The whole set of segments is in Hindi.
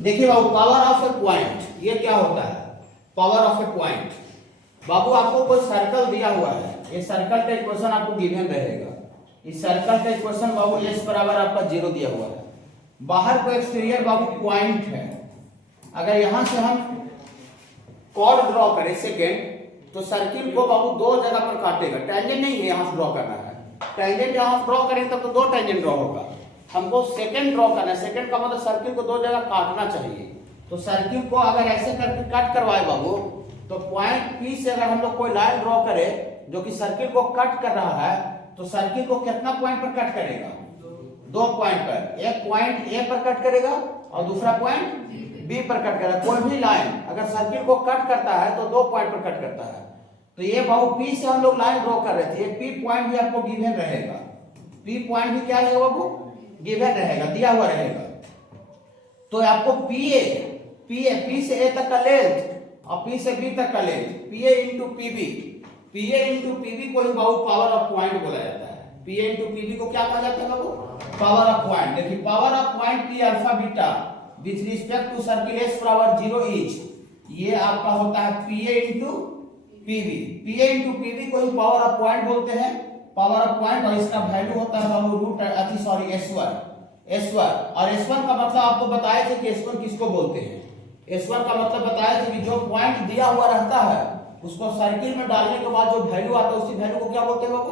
देखिए बाबू, पावर ऑफ ए पॉइंट ये क्या होता है? पावर ऑफ ए पॉइंट, बाबू आपको कोई सर्कल दिया हुआ है, ये सर्कल का इक्वेशन आपको गिवन रहेगा। इस सर्कल का इक्वेशन बाबू एस बराबर आपका 0 दिया हुआ है। बाहर को एक्सटीरियर बाबू पॉइंट है। अगर यहां से हम कॉर्ड ड्रॉ करें सेकेंड, तो सर्किल को बाबू दो जगह पर काटेगा। टेंजेंट नहीं है यहां ड्रॉ करना है, टेंजेंट यहां ड्रॉ करेंगे तब तो दो टेंजेंट ड्रॉ होगा। हमको सेकंड ड्रॉ करना है, सेकंड का मतलब सर्किल को दो जगह काटना चाहिए। तो सर्किल को अगर ऐसे करके कट करवाए बाबू, तो पॉइंट पी से अगर हम लोग कोई लाइन ड्रॉ करें जो कि सर्किल को कट कर रहा है, तो सर्किल को कितना पॉइंट पर कट करेगा? दो पॉइंट पर। एक पॉइंट ए पर कट करेगा और दूसरा पॉइंट बी पर कट करेगा। कोई भी लाइन अगर सर्किल को कट करता है तो दो पॉइंट पर कट करता है। तो ये बाबू पी से हम लोग लाइन ड्रॉ कर रहे थे, ये पी पॉइंट भी आपको गिवन रहेगा। पी पॉइंट भी क्या रहेगा बाबू? गिवन रहेगा, दिया हुआ रहेगा। तो आपको पी से ए तक का लेंथ और पी से बी तक का लेंथ, पीए into PB, PA into PB को ही बाबू पावर ऑफ पॉइंट बोला जाता है। पीए इंटू पीबी को क्या कहा जाता है बाबू? Power of point. देखिए power of point P alpha beta with respect to circle S बराबर 0 इच, ये आपका होता है PA into PB. PA into PB को ही पावर ऑफ पॉइंट बोलते हैं, पावर ऑफ पॉइंट। और इसका वैल्यू होता है बाबू रूट S1। और S1 का मतलब आपको बताए थे कि S1 किसको बोलते हैं। S1 का मतलब बताया था कि जो पॉइंट दिया हुआ रहता है उसको सर्किल में डालने के बाद जो वैल्यू आता है उसी वैल्यू को क्या बोलते हैं बाबू?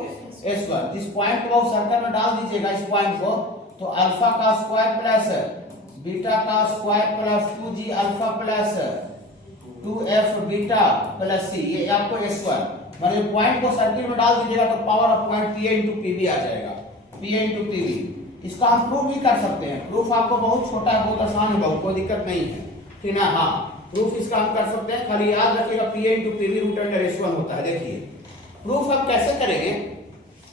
S1। इस पॉइंट को सर्किल में डाल दीजिएगा, इस पॉइंट को, तो अल्फा का स्क्वायर प्लस बीटा का square plus 2g alpha plus 2f beta plus c, ये आपको S1 मतलब पॉइंट को सर्किल में डाल दीजिएगा तो power of point P into PB आ जाएगा। P इंटू पीबी इसका हम प्रूफ भी कर सकते हैं। प्रूफ आपको बहुत छोटा है, बहुत आसान है बाबू, कोई दिक्कत नहीं है, ठीक है। हाँ, प्रूफ इसका हम कर सकते हैं, खाली याद रखिएगा P into PB root under S1 होता है। देखिए प्रूफ हम कैसे करेंगे।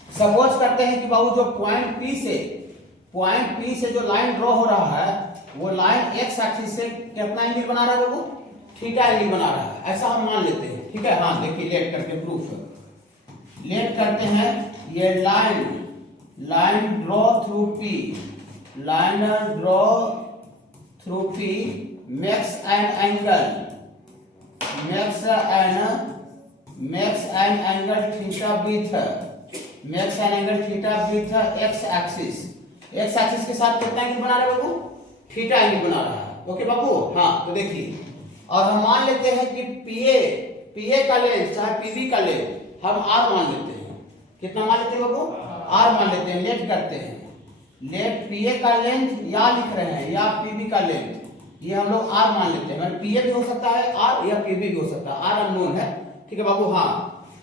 सपोज करते हैं कि बाबू जो पॉइंट P से जो लाइन ड्रॉ हो रहा है वो लाइन एक्स एक्सिस से कितना एंगल बना रहा है बाबू? थीटा एंगल बना रहा है, ऐसा हम मान लेते हैं, ठीक है। हाँ देखिए लेट करके प्रूफ लेट करते हैं। ये line draw through P, line draw through P makes an angle theta with x axis। x axis के साथ कितना एंगल बना रहा है बाबू? थीटा एंगल बना रहा है, ओके बाबू। हाँ तो देखिए, और हम मान लेते हैं कि पीए का लेंथ चाहे पीबी का लेंथ हम r मान लेते हैं। कितना मान लेते हैं बाबू? r मान लेते हैं। लेट करते हैं, लेट पीए का लेंथ या लिख रहे हैं या पीबी का लेंथ, ये हम लोग r मान लेते हैं। मतलब पीए भी हो सकता है r या पीबी भी हो सकता है, r अननोन है, ठीक है बाबू। हाँ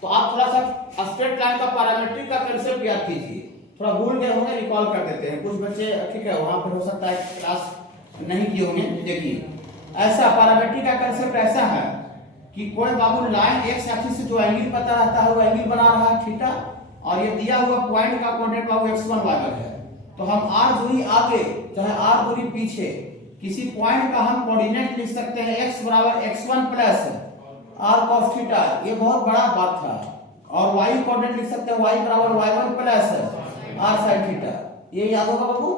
तो आप थोड़ा सा स्ट्रेट लाइन का पैरामीट्रिक का कांसेप्ट याद कीजिए, थोड़ा भूल गए होंगे, रिकॉल कर देते हैं कुछ बच्चे, ठीक है। वहां पर हो सकता है क्लास नहीं किए होंगे। देखिए ऐसा पैरामीट्रिक का कांसेप्ट ऐसा है कि कोई बाबू लाइन एक्स एक्सिस से जो एंगल पता रहता है वो एंगल बना रहा है थीटा, और ये दिया हुआ पॉइंट का कोऑर्डिनेट बाबू x1 y1 है। तो हम r दूरी आगे चाहे r दूरी पीछे किसी पॉइंट का हम कोऑर्डिनेट लिख सकते हैं x बराबर x1 plus r cos theta, ये बहुत बड़ा बात था। और y कोऑर्डिनेट लिख सकते हैं y बराबर y1 plus r sin theta, ये याद होगा बाबू,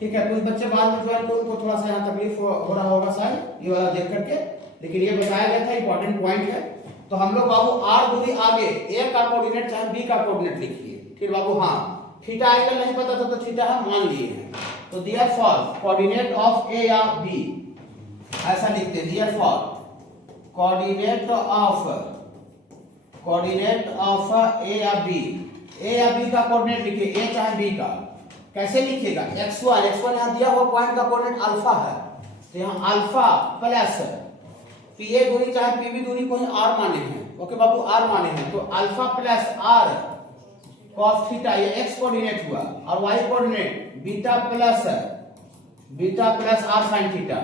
ठीक है। कुछ बच्चे बाद में ज्वाइन करेंगे, उनको थोड़ा सा यहाँ तकलीफ हो रहा होगा शायद ये वाला देख करके, लेकिन ये बताया गया था, इंपॉर्टेंट पॉइंट है। तो हम लोग बाबू r दूरी आगे a का कोऑर्डिनेट चाहे b का कोऑर्डिनेट लिखिए, ठीक बाबू। हाँ थीटा एंगल नहीं पता था तो थीटा हम मान लिए हैं। तो देयरफॉर कोऑर्डिनेट ऑफ a या b ऐसा लिखते हैं, देयरफॉर कोऑर्डिनेट ऑफ a या b का कोऑर्डिनेट लिखिए, a चाहे b का। कैसे लिखिएगा? x1 यहाँ दिया हुआ पॉइंट का कोऑर्डिनेट अल्फा है, तो यहाँ अल्फा प्लस पीए दूरी चाहे पीबी दूरी को ही r माने हैं, ओके बाबू, r माने हैं। तो alpha plus r cos theta, ये x कोऑर्डिनेट हुआ, और y coordinate beta plus r sin theta.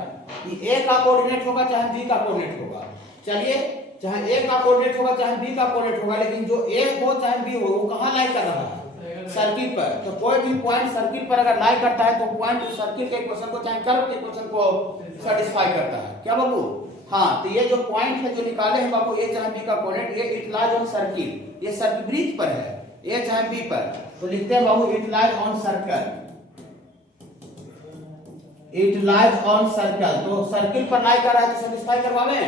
ये a का कोऑर्डिनेट होगा चाहे b का कोऑर्डिनेट होगा। चलिए चाहे a का कोऑर्डिनेट होगा चाहे b का कोऑर्डिनेट होगा, लेकिन जो a हो चाहे b हो वो कहां लाई कर रहा है? सर्किल पर। तो कोई भी पॉइंट सर्किल पर अगर लाई करता है तो पॉइंट सर्किल के इक्वेशन को चाहे कर्व के इक्वेशन को सेटिस्फाई करता है, क्या बाबू? हाँ तो ये जो पॉइंट है जो निकाले हैं बाबू a चाहे b का कोऑर्डिनेट, ये इट लाइज ऑन सर्किल, ये सर्किल ब्रिज पर है a चाहे b पर, तो लिखते हैं बाबू it lies on circle, it lies on circle, तो सर्किल पर लाई कर रहा है तो सेटिस्फाई करवावे।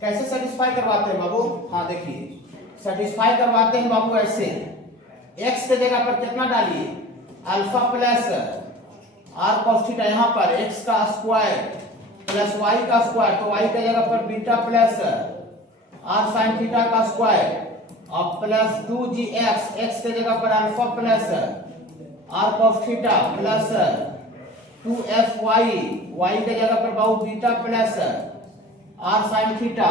कैसे सेटिस्फाई करवाते हैं बाबू? हाँ देखिए, सेटिस्फाई करवाते हैं बाबू ऐसे, x के जगह पर कितना डालिए, alpha plus R cos theta, यहाँ पर x का स्क्वायर प्लस y का स्क्वायर, तो y के जगह पर beta plus R sine theta का स्क्वायर और प्लस 2gx, x के जगह पर alpha plus R cos theta plus 2fy, y के जगह पर बाबू beta plus R sine theta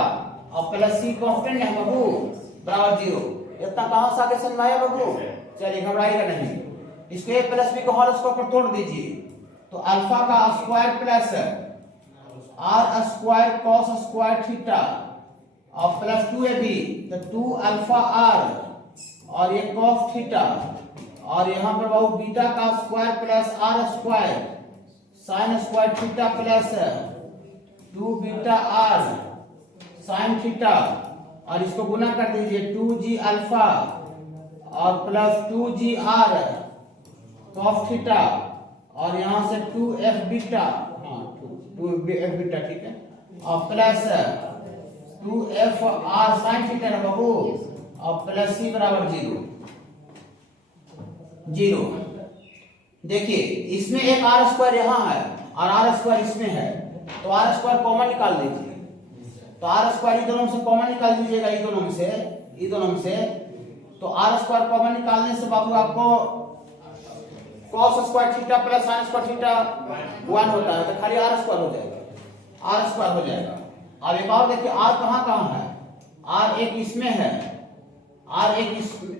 और प्लस c कांस्टेंट है बाबू बराबर 0। इतना कहां से आगे समझ आया बाबू? चलिए घबराइएगा नहीं, इसको a प्लस b को होल स्क्वायर पर तोड़ दीजिए, तो अल्फा का square plus r square cos square theta और प्लस 2ab, तो 2 अल्फा आर और ये कॉस थीटा और यहाँ पर बाबू बीटा का square plus r square sine square theta plus 2 beta r sine theta और इसको गुना कर दीजिए 2g अल्फा और plus 2g are cos theta और यहाँ से 2f बीटा, हाँ 2f बीटा ठीक है, और plus 2f are sine theta ना बाबू और प्लस c बराबर 0। देखिए इसमें एक आर स्क्वायर यहाँ है और आर स्क्वायर इसमें है, तो आर स्क्वायर कॉमन निकाल दीजिए, तो आर स्क्वायर दोनों में से कॉमन निकाल दीजिएगा, ये दोनों में से, तो आर स्क्वायर कॉमन निकालने से बाबू आपको cos square theta plus sin square theta 1 होता है, तो खाली आर स्क्वायर हो जाएगा, और एक और देखिए आर कहाँ है, आर एक इसमें है, आर एक इसमें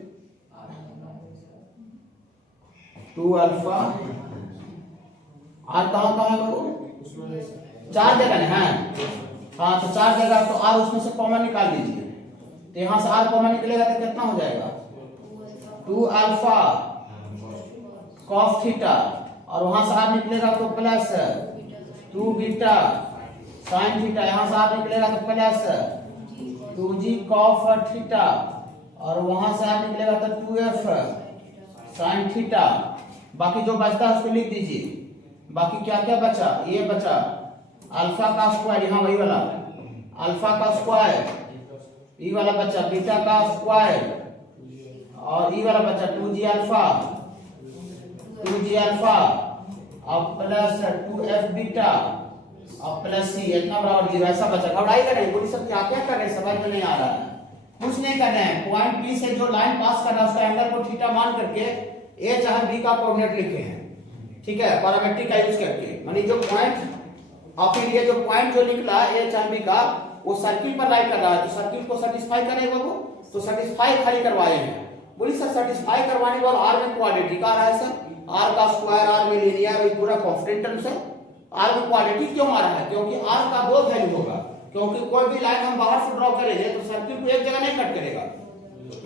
2 अल्फा, आर कहाँ है बाबू? 4 जगह है, हाँ तो 4 जगह, तो आर उसमें से कॉमन निकाल लीजिए, तो यहाँ से आर कॉमन निकलेगा तो कितना हो जाएगा 2 अल्फा कॉस थीटा और वहां से आर निकलेगा तो प्लस 2 बीटा साइन थीटा, यहाँ से आर निकलेगा तो प्लस 2g कॉस थीटा और वहां से आर निकलेगा तो 2f साइन थीटा। बाकी जो बचता है उसको लिख दीजिए, बाकी क्या क्या बचा, ये बचा अल्फा का स्क्वायर, यहाँ वही वाला अल्फा का स्क्वायर, ई वाला बचा बीटा का स्क्वायर और ई वाला बचा 2g अल्फा और प्लस 2f बीटा और प्लस c, इतना बराबर 0, ऐसा बचा। घबराइएगा नहीं, बोली सब क्या क्या कर रहे हैं समझ में नहीं आ रहा है, कुछ नहीं कर रहे हैं, पॉइंट P से जो लाइन पास कर रहा है उसका एंगल को थीटा मान करके a चाहे b का कोऑर्डिनेट लिखे हैं, ठीक है, पैरामेट्रिक का यूज करके, मानी जो पॉइंट आपके लिए जो पॉइंट जो निकला a चाहे b का वो सर्किल पर लाइन कर रहा है, तो सर्किल को सेटिस्फाई करेगा वो, तो सेटिस्फाई खाली करवाए हैं। बोली सर सेटिस्फाई करवाने के बाद आर में क्वाड्रेटिक आ रहा है सर, आर का स्क्वायर, आर में लीनियर, ये पूरा कांस्टेंट टर्म से आर में क्वाड्रेटिक क्यों आ रहा है? क्योंकि आर का 2 वैल्यू होगा, क्योंकि कोई भी लाइन हम बाहर से ड्रॉ करेंगे तो सर्किल को एक जगह नहीं कट करेगा,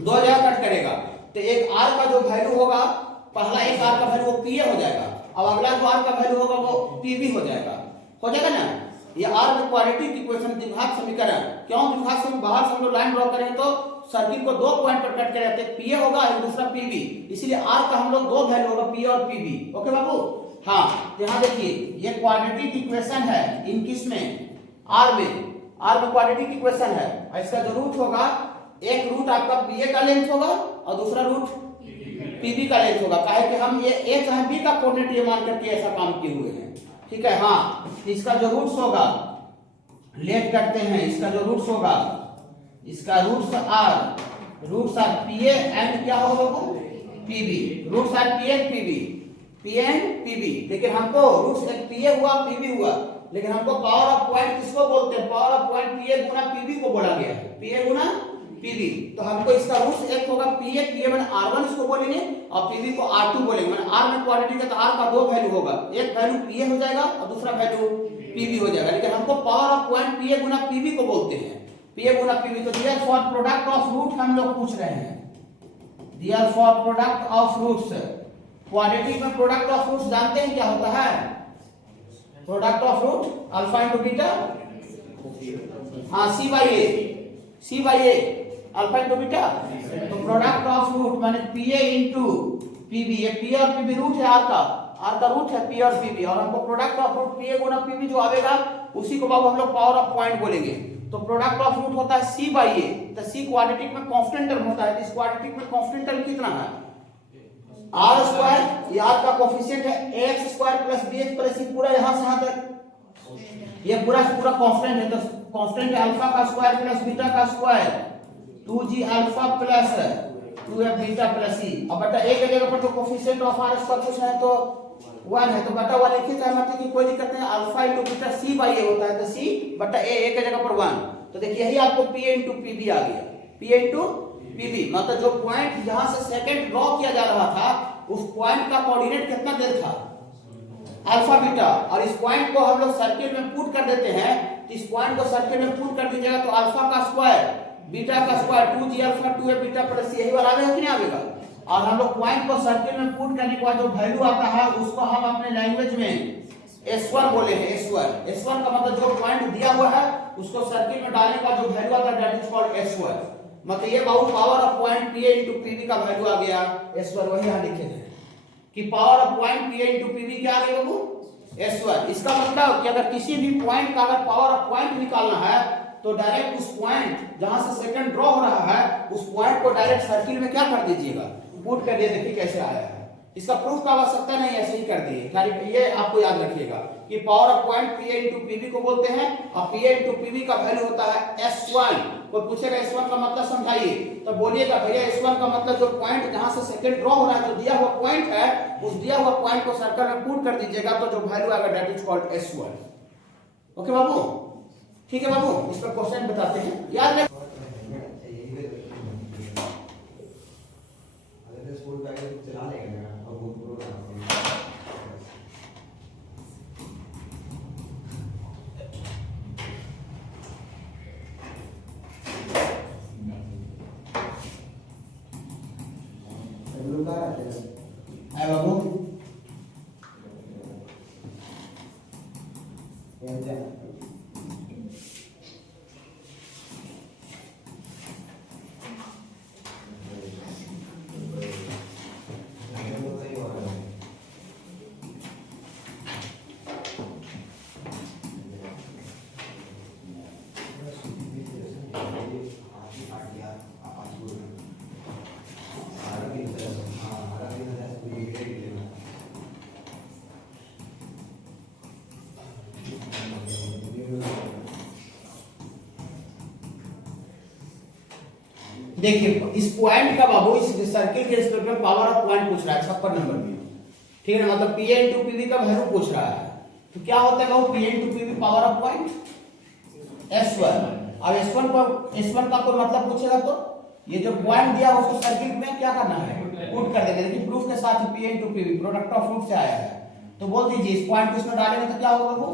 2 जगह कट करेगा, तो एक आर का जो वैल्यू होगा, पहला एक आर का वैल्यू वो पीए हो जाएगा, अब अगला जो आर का वैल्यू होगा वो पीबी हो जाएगा ना। ये आर में क्वाड्रेटिक इक्वेशन द्विघात समीकरण, क्यों द्विघात समीकरण, बाहर से हम लोग लाइन ड्रॉ करें तो सर्किल को 2 पॉइंट पर कट करें, एक पीए होगा और दूसरा पीबी, इसलिए आर का हम लोग 2 वैल्यू होगा पी और पीबी। ओके बाबू, हाँ यहाँ देखिए ये क्वाड्रेटिक इक्वेशन है इन किस में, आर में क्वाड्रेटिक इक्वेशन है, इसका जो रूट होगा, एक रूट आपका पीए का लेंथ होगा और दूसरा रूट पीबी का लेंथ होगा, काहे कि हम ये ए चाहे बी का कोऑर्डिनेट ये मान करके ऐसा काम किए हुए हैं, ठीक है। हाँ इसका जो रूट्स होगा लेट करते हैं, इसका जो रूट्स होगा, इसका रूट्स आर पीए एंड क्या होगा बाबू PB, roots are PA and PB, लेकिन हमको रूट्स एक पीए हुआ पीबी हुआ, लेकिन हमको पावर ऑफ पॉइंट किसको बोलते हैं, पावर ऑफ पॉइंट पीए गुना पीबी को बोला गया है, पीए गुना पीबी, तो हमको इसका रूट्स एक होगा पीए मैंने r1 इसको बोलेंगे और पीबी को r2 बोलेंगे, मैंने r में क्वाड्रेटिक है तो r का 2 वैल्यू होगा, एक वैल्यू पीए हो जाएगा और दूसरा वैल्यू पीबी हो जाएगा, लेकिन हमको पावर ऑफ पॉइंट पीए गुना पीबी को बोलते हैं, पीए गुना पीबी। तो therefore product of root हम लोग पूछ रहे हैं, therefore product of roots, quadratic में प्रोडक्ट ऑफ रूट्स जानते हैं क्या होता है, product of root alpha into beta, हाँ C by A alpha into beta, तो प्रोडक्ट ऑफ रूट माने पीए इनटू पीबी, ये पी और पीबी रूट है आर का रूट है पी और पीबी, और हमको प्रोडक्ट ऑफ रूट पीए गुना पीबी जो आएगा उसी को बाबू हम लोग पावर ऑफ पॉइंट बोलेंगे। तो प्रोडक्ट ऑफ रूट होता है सी बाई ए, तो सी क्वाड्रेटिक में कांस्टेंट टर्म होता है, इस क्वाड्रेटिक में कांस्टेंट टर्म कितना है आर स्क्वायर, ये आर का कोफिशिएंट है X square plus B X plus C, पूरा यहां से यहां तक ये पूरा कांस्टेंट है, तो कांस्टेंट है अल्फा का स्क्वायर प्लस बीटा का square 2g alpha plus 2f beta plus c। अब बटा a के जगह पर तो कोफिशिएंट ऑफ r स्क्वायर कुछ है तो 1 है, तो बटा 1 लिखिए, चाहे मतलब कि कोई दिक्कत नहीं, alpha into beta c by a होता है, तो c बटा a के जगह पर 1, तो देखिए यही आपको p इनटू pb आ गया, p इनटू pb, मतलब जो पॉइंट यहां से सेकंड ड्रॉ किया जा रहा था उस पॉइंट का कोऑर्डिनेट कितना देर था अल्फा बीटा, और इस पॉइंट को हम लोग सर्किल में पुट कर देते हैं, तो इस पॉइंट को सर्किल में पुट कर दीजिएगा तो अल्फा का स्क्वायर बीटा का square 2g alpha 2f beta plus c, यही वाला आएगा कि नहीं आएगा। और हम लोग पॉइंट को सर्किल में पुट करने के बाद जो वैल्यू आता है उसको हम अपने लैंग्वेज में s1 बोले हैं, s1 का मतलब जो पॉइंट दिया हुआ है उसको सर्किल में डालने का जो वैल्यू आता है दैट इज कॉल्ड s1, मतलब ये बाबू power of point pa into pb का वैल्यू आ गया s1, वही यहां लिखे हैं कि power of point pa into pb क्या आ गया बाबू s1। इसका मतलब कि अगर किसी भी पॉइंट का अगर पावर ऑफ पॉइंट निकालना है तो डायरेक्ट उस पॉइंट जहां से सेकंड ड्रॉ हो रहा है उस पॉइंट को डायरेक्ट सर्किल में क्या कर दीजिएगा पुट कर दिए, देखिए कैसे आया है। इसका प्रूफ का आवश्यकता नहीं, ऐसे ही कर दिए, ये आपको याद रखिएगा कि power of point pa into pb को बोलते हैं, और pa इनटू pb का वैल्यू होता है s1। कोई पूछेगा s1 का मतलब समझाइए, तो बोलिएगा भैया s1 का मतलब जो पॉइंट जहां से सेकंड ड्रॉ हो रहा है, जो दिया हुआ पॉइंट है उस दिया हुआ पॉइंट को सर्कल में पुट कर दीजिएगा तो जो वैल्यू आएगा that is called s1। Okay बाबू, ठीक है बाबू, इस पर क्वेश्चन बताते हैं, याद रख चला लेगा और वो बाबू देखिए इस पॉइंट का बाबू इस सर्किल के रिस्पेक्ट में पावर ऑफ पॉइंट पूछ रहा है 56 नंबर में, ठीक है ना, मतलब pa इनटू pb का वैल्यू पूछ रहा है, तो क्या होता है बाबू pa into pb power of point s1। अब s1 का कोई मतलब पूछेगा तो ये जो पॉइंट दिया उसको सर्किल में क्या करना है पुट कर देंगे, लेकिन प्रूफ के साथ pa into pb product of root से आया है, तो बोल दीजिए इस पॉइंट को इसमें डालेंगे तो क्या होगा बाबू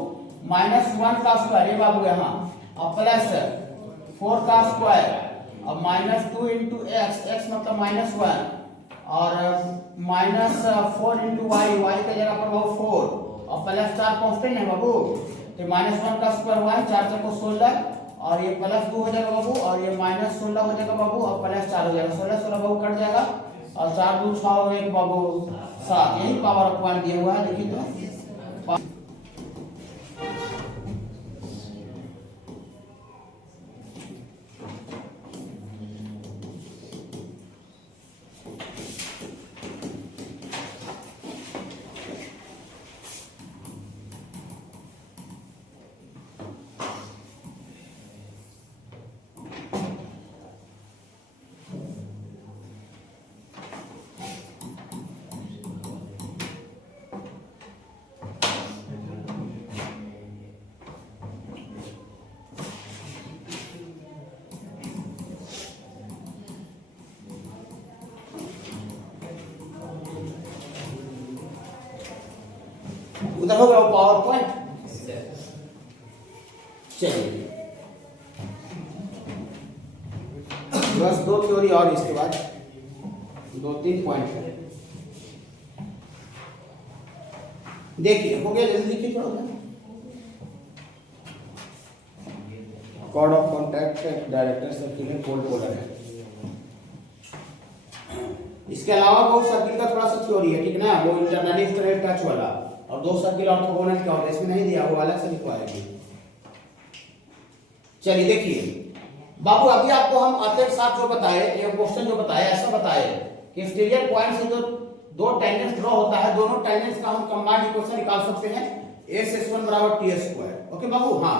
-1 का स्क्वायर, ये बाबू यहाँ, और प्लस 4 का स्क्वायर और -2 इंटू x मतलब -1 और -4 इंटू y के जगह पर बाबू 4 और प्लस 4 कांस्टेंट है बाबू, तो -1 का स्क्वायर 1 4 4 को 16 और ये +2 हो जाएगा बाबू, और ये -16 हो जाएगा बाबू, और +4 हो जाएगा, 16 16 बाबू कट जाएगा, और 4 2 6 हो गए बाबू 7, यही पावर ऑफ पॉइंट दिया हुआ है, देखिए तो उधर हो गया पावर पॉइंट। चलिए बस 2 थ्योरी और इसके बाद 2-3 पॉइंट है, देखिए हो गया, जल्दी देखिए थोड़ा सा। Chord of contact director circle में पोल पोलर है, इसके अलावा वो सर्किल का थोड़ा सा थ्योरी है, ठीक ना, वो इंटरनली स्ट्रेट टच वाला, और दो सर्किल ऑर्थोगोनल क्या होता है इसमें नहीं दिया, वो अलग से लिखवाएंगे। चलिए देखिए बाबू, अभी आपको हम आते के साथ जो बताए, ये क्वेश्चन जो बताया ऐसा बताए कि एक्सटीरियर पॉइंट से जो दो टेंजेंट ड्रॉ होता है, दोनों टेंजेंट्स का हम कंबाइंड इक्वेशन निकाल सकते हैं, s(x1) बराबर t²। ओके बाबू, हाँ,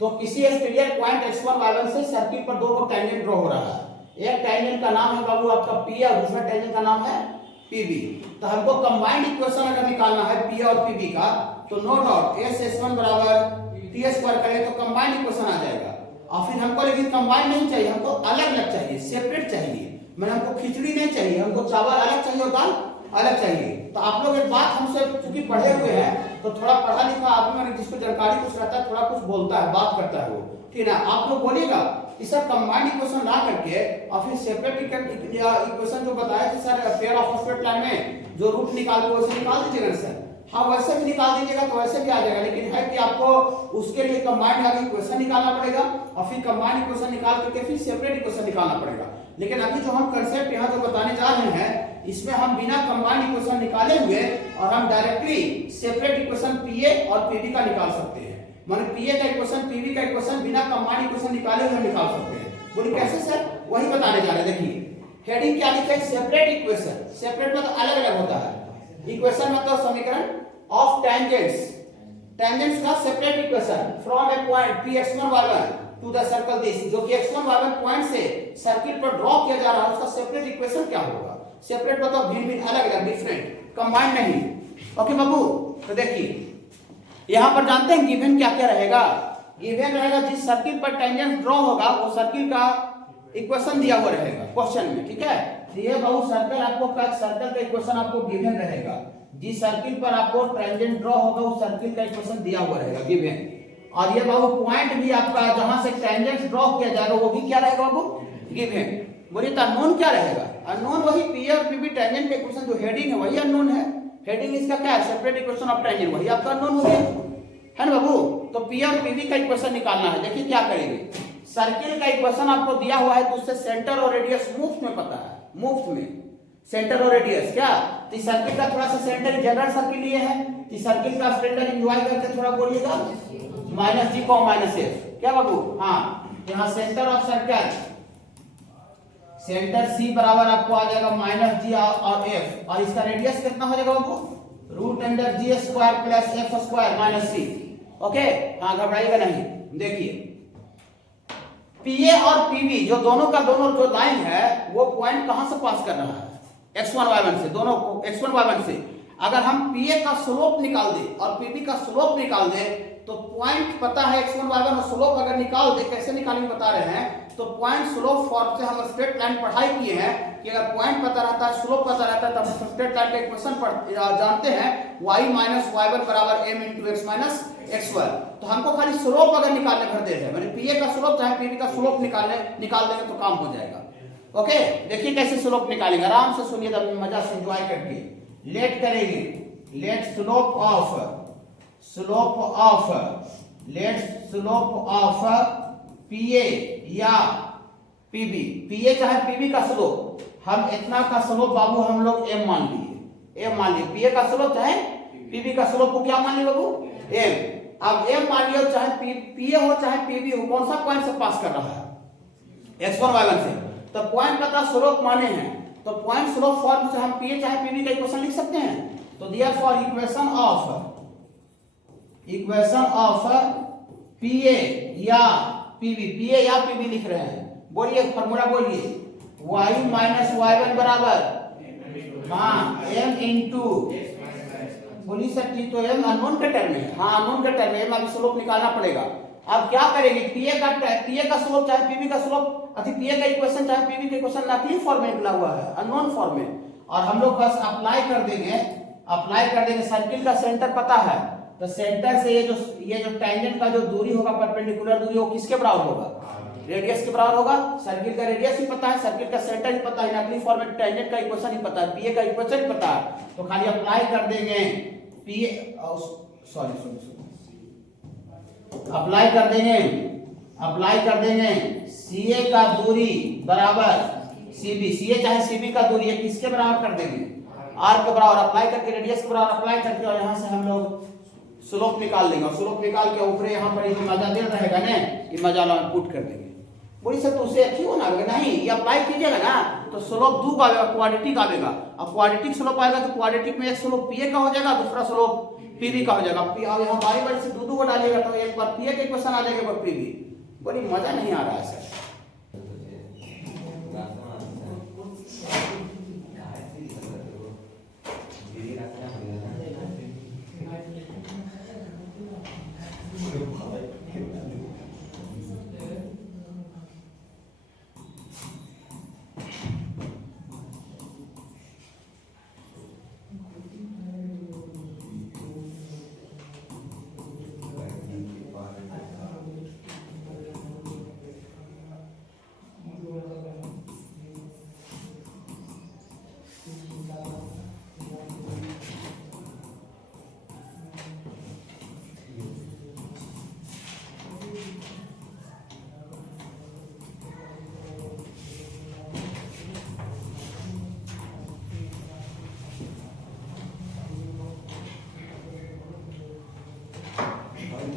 तो किसी एक्सटीरियर पॉइंट x1 y1 से सर्किल पर दो टेंजेंट ड्रॉ हो रहा है, एक टेंजेंट का नाम है बाबू आपका p और दूसरा टेंजेंट का नाम है pb। तो हमको कंबाइंड इक्वेशन अगर निकालना है p और pb का, तो नो डाउट s(x1) बराबर t² करें तो कंबाइंड इक्वेशन आ जाएगा। और फिर हमको लेकिन कंबाइंड नहीं चाहिए, हमको अलग अलग चाहिए, सेपरेट चाहिए, मैंने हमको खिचड़ी नहीं चाहिए, हमको चावल अलग चाहिए और दाल अलग चाहिए। तो आप लोग एक बात हमसे चूंकि पढ़े हुए हैं तो थोड़ा पढ़ा लिखा आदमी, मैंने जिसको जानकारी कुछ रहता है, थोड़ा कुछ बोलता है, बात करता है वो, ठीक है, आप लोग बोलिएगा कि सर कंबाइंड इक्वेशन ला करके और फिर सेपरेट इक्वेशन जो बताए थे sir pair of straight line में जो रूट निकाल के वैसे निकाल दीजिएगा सर। हाँ वैसे भी निकाल दीजिएगा तो वैसे भी आ जाएगा, लेकिन है कि आपको उसके लिए कंबाइंड वाली इक्वेशन निकालना पड़ेगा और फिर कंबाइंड इक्वेशन निकाल करके फिर सेपरेट इक्वेशन निकालना पड़ेगा। लेकिन अभी जो हम कंसेप्ट यहाँ जो बताने जा रहे हैं, इसमें हम बिना कंबाइंड इक्वेशन निकाले हुए और हम डायरेक्टली सेपरेट इक्वेशन पीए और पीबी का निकाल सकते हैं। माने पीए का इक्वेशन पीबी का इक्वेशन बिना कंबाइंड इक्वेशन निकाले हुए निकाल सकते हैं। बोलिए कैसे सर? वही बताने जा रहे हैं। देखिए हेडिंग क्या लिखा है, सेपरेट इक्वेशन। सेपरेट मतलब अलग अलग होता है, इक्वेशन मतलब समीकरण ऑफ टेंजेंट्स, टेंजेंट्स का separate equation from a point px1 y1 to the circle this, जो कि x1 y1 पॉइंट से सर्किल पर ड्रॉ किया जा रहा है, उसका सेपरेट इक्वेशन क्या होगा? सेपरेट मतलब भिन्न भिन्न, अलग अलग, डिफरेंट, कंबाइंड नहीं। ओके बाबू, तो देखिए यहां पर जानते हैं गिवन क्या क्या रहेगा। गिवन रहेगा जिस सर्किल पर टेंजेंट ड्रॉ होगा वो सर्किल का इक्वेशन दिया हुआ रहेगा क्वेश्चन में, ठीक है। तो ये बाबू सर्कल आपको सर्कल का इक्वेशन आपको गिवन रहेगा, जिस सर्किल पर आपको टेंजेंट ड्रॉ होगा उस सर्किल का इक्वेशन दिया हुआ रहेगा, गिवन। और ये बाबू पॉइंट भी आपका जहां से टेंजेंट ड्रॉ किया जाएगा वो भी क्या रहेगा बाबू? गिवन। बोलिए तो अननोन क्या रहेगा? अननोन वही पी और पीबी टेंजेंट का इक्वेशन, जो हेडिंग है वही अननोन है। हेडिंग इसका क्या है? सेपरेट इक्वेशन ऑफ टेंजेंट, वही आपका अननोन हो गया, है ना बाबू। तो पी और पीबी का इक्वेशन निकालना है। देखिए क्या करेंगे, सर्किल का इक्वेशन आपको दिया हुआ है तो उससे सेंटर और रेडियस मुफ्त में पता है, मुफ्त में सेंटर और रेडियस क्या। तो सर्किल का थोड़ा सा सेंटर जनरल सर्किल लिए है, तो सर्किल का सेंटर एंजॉय करके थोड़ा बोलिएगा -g -f, क्या बाबू? हाँ, यहाँ centre of circle, centre C बराबर आपको आ जाएगा -g और f, और इसका रेडियस कितना हो जाएगा बाबू? √g² + f² - c। ओके, हाँ घबराइएगा नहीं। देखिए PA और PB जो दोनों का दोनों जो लाइन है वो पॉइंट कहां से पास कर रहा है? x1 y1 से, दोनों x1 y1 से। अगर हम PA का स्लोप निकाल दे और PB का स्लोप निकाल दे तो पॉइंट पता है x1 y1 और स्लोप अगर निकाल दे, कैसे निकालेंगे बता रहे हैं। तो पॉइंट स्लोप फॉर्म से हम स्ट्रेट लाइन पढ़ाई किए हैं कि अगर पॉइंट पता रहता है, स्लोप पता रहता है, तब हम स्ट्रेट लाइन का इक्वेशन जानते हैं, y - y1 बराबर m × x - x1। तो हमको खाली स्लोप अगर निकालने भर दे रहे हैं, माने PA का स्लोप चाहे PB का स्लोप निकाल देंगे तो काम हो जाएगा। ओके, देखिए कैसे स्लोप निकालेंगे, आराम से सुनिए, तब मजा से एंजॉय करके। लेट करेंगे, लेट स्लोप ऑफ PA या PB, PA चाहे PB का स्लोप, हम इतना का स्लोप बाबू हम लोग m मान लिए, m मान लिए। PA का स्लोप चाहे PB का स्लोप को क्या मान लिए बाबू? m। अब m मान लियो, चाहे PA हो चाहे PB हो, कौन सा पॉइंट से पास कर रहा है? x1 y1 से। तो पॉइंट पता स्लोप माने हैं, तो पॉइंट स्लोप फॉर्म से हम PA चाहे PB का इक्वेशन लिख सकते हैं। तो देयरफॉर इक्वेशन ऑफ PA या PB, PA या PB लिख रहे हैं। बोलिए फॉर्मूला बोलिए, y - y1 बराबर m इंटू, बोलिए सर ठीक, तो m अननोन के टर्म में, हाँ अननोन के टर्म में अभी स्लोप निकालना पड़ेगा। अब क्या करेंगे, PA का स्लोप चाहे PB का स्लोप, PA का इक्वेशन चाहे PB का इक्वेशन नकली फॉर्म में निकला हुआ है, अननोन फॉर्म में, और हम लोग बस अप्लाई कर देंगे। सर्किल का सेंटर पता है, तो सेंटर से ये जो टेंजेंट का जो दूरी होगा, परपेंडिकुलर दूरी, वो किसके बराबर होगा? रेडियस के बराबर होगा। सर्किल का रेडियस ही पता है, सर्किल का सेंटर ही पता है, नकली फॉर्म में टेंजेंट का इक्वेशन ही पता है, PA का इक्वेशन ही पता है। तो खाली अप्लाई कर देंगे अप्लाई कर देंगे CA का दूरी बराबर CB, CA चाहे CB का दूरी है, किसके बराबर कर देंगे, R के बराबर अप्लाई करके, रेडियस के बराबर अप्लाई करके, और यहाँ से हम लोग स्लोप निकाल देंगे, और स्लोप निकाल के ऊपर यहाँ पर ये मजा दे रहेगा ना, ये मजा पुट कर देंगे। बोली सर तो उसे अच्छी हो ना, नहीं ये अप्लाई कीजिएगा ना तो स्लोप दो का आएगा, क्वाड्रेटिक आएगा। अब क्वाड्रेटिक स्लोप आएगा तो क्वाड्रेटिक में एक स्लोप PA का हो जाएगा, दूसरा स्लोप PB का हो जाएगा। अब यहाँ बारी बारी से दो को डालिएगा तो एक बार PA का इक्वेशन आ जाएगा, एक बार PB। बोली मजा नहीं आ रहा है सर।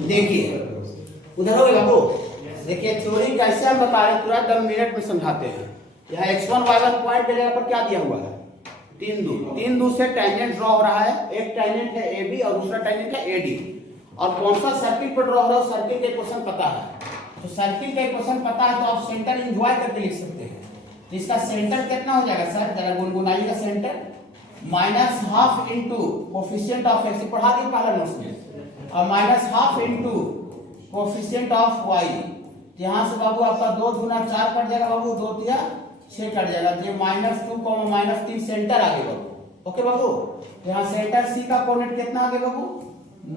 देखिए उधर हो गया बाबू। देखिए थ्योरी कैसे हम बता रहे हैं, तुरंत 10 मिनट में समझाते हैं। यहाँ x1 y1 पॉइंट पे जगह पर क्या दिया हुआ है, 3 दूर से टेंजेंट ड्रॉ हो रहा है। एक टेंजेंट है AB और दूसरा टेंजेंट है AD, और कौन सा सर्किल पर ड्रॉ हो रहा है, सर्किल का इक्वेशन पता है। तो सर्किल का इक्वेशन पता है तो आप सेंटर एंजॉय करके लिख सकते हैं। तो इसका सेंटर कितना हो जाएगा सर, जरा गुनगुनाइएगा। Centre -12 into coefficient of x, पढ़ा दिए पहला नोट्स में, और -12 इंटू कोफिशिएंट ऑफ y। यहाँ से बाबू आपका 2 गुना 4 कट जाएगा बाबू, 2 तिया 6 कट जाएगा। तो ये -2, -3 सेंटर आगे बाबू। ओके बाबू, यहाँ सेंटर C का कोऑर्डिनेट कितना आगे बाबू,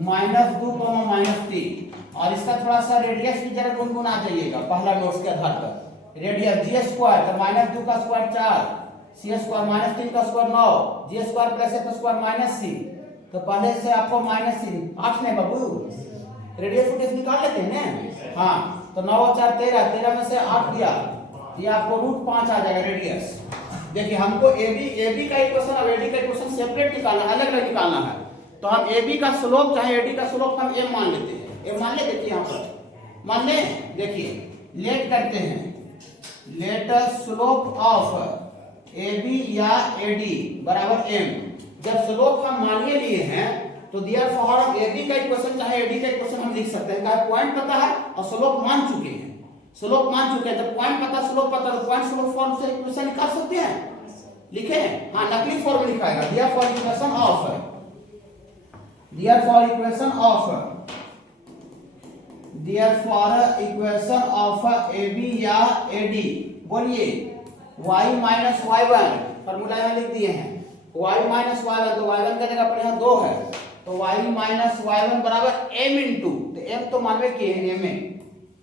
-2, -3। और इसका थोड़ा सा रेडियस भी जरा गुनगुना जाइएगा पहला नोट्स के आधार पर। रेडियस g स्क्वायर तो -2 का स्क्वायर 4, c स्क्वायर -3 का square 9, g square plus f square -c। तो पहले से आपको -3 8 नहीं बाबू, रेडियस निकाल लेते हैं ना। हाँ तो 9 और 4 13 में से 8 दिया, ये आपको √5 आ जाएगा रेडियस। देखिए हमको AB का इक्वेशन और AD का इक्वेशन सेपरेट निकालना है, अलग अलग निकालना है। तो हम AB का स्लोप चाहे AD का स्लोप हम m मान लेते हैं। m मान ले, देखिए यहाँ पर मान ले। देखिए लेट करते हैं, लेट स्लोप ऑफ AB या AD बराबर m। जब स्लोप हम मानिए लिए हैं तो देयरफॉर AB का इक्वेशन चाहे AD का इक्वेशन हम लिख सकते हैं। क्या पॉइंट पता है और स्लोप मान चुके हैं, स्लोप मान चुके हैं। जब पॉइंट पता स्लोप पता तो पॉइंट स्लोप फॉर्म से इक्वेशन निकाल सकते हैं। लिखे हाँ, नकली फॉर्म लिखाएगा, देयरफॉर इक्वेशन ऑफ AB या AD। बोलिए y - y1 फॉर्मूला यहाँ लिख दिए हैं, y - y1 तो y1 का जगह पर यहाँ 2 है, तो y - y1 बराबर m इंटू, तो m तो मानवे किए हैं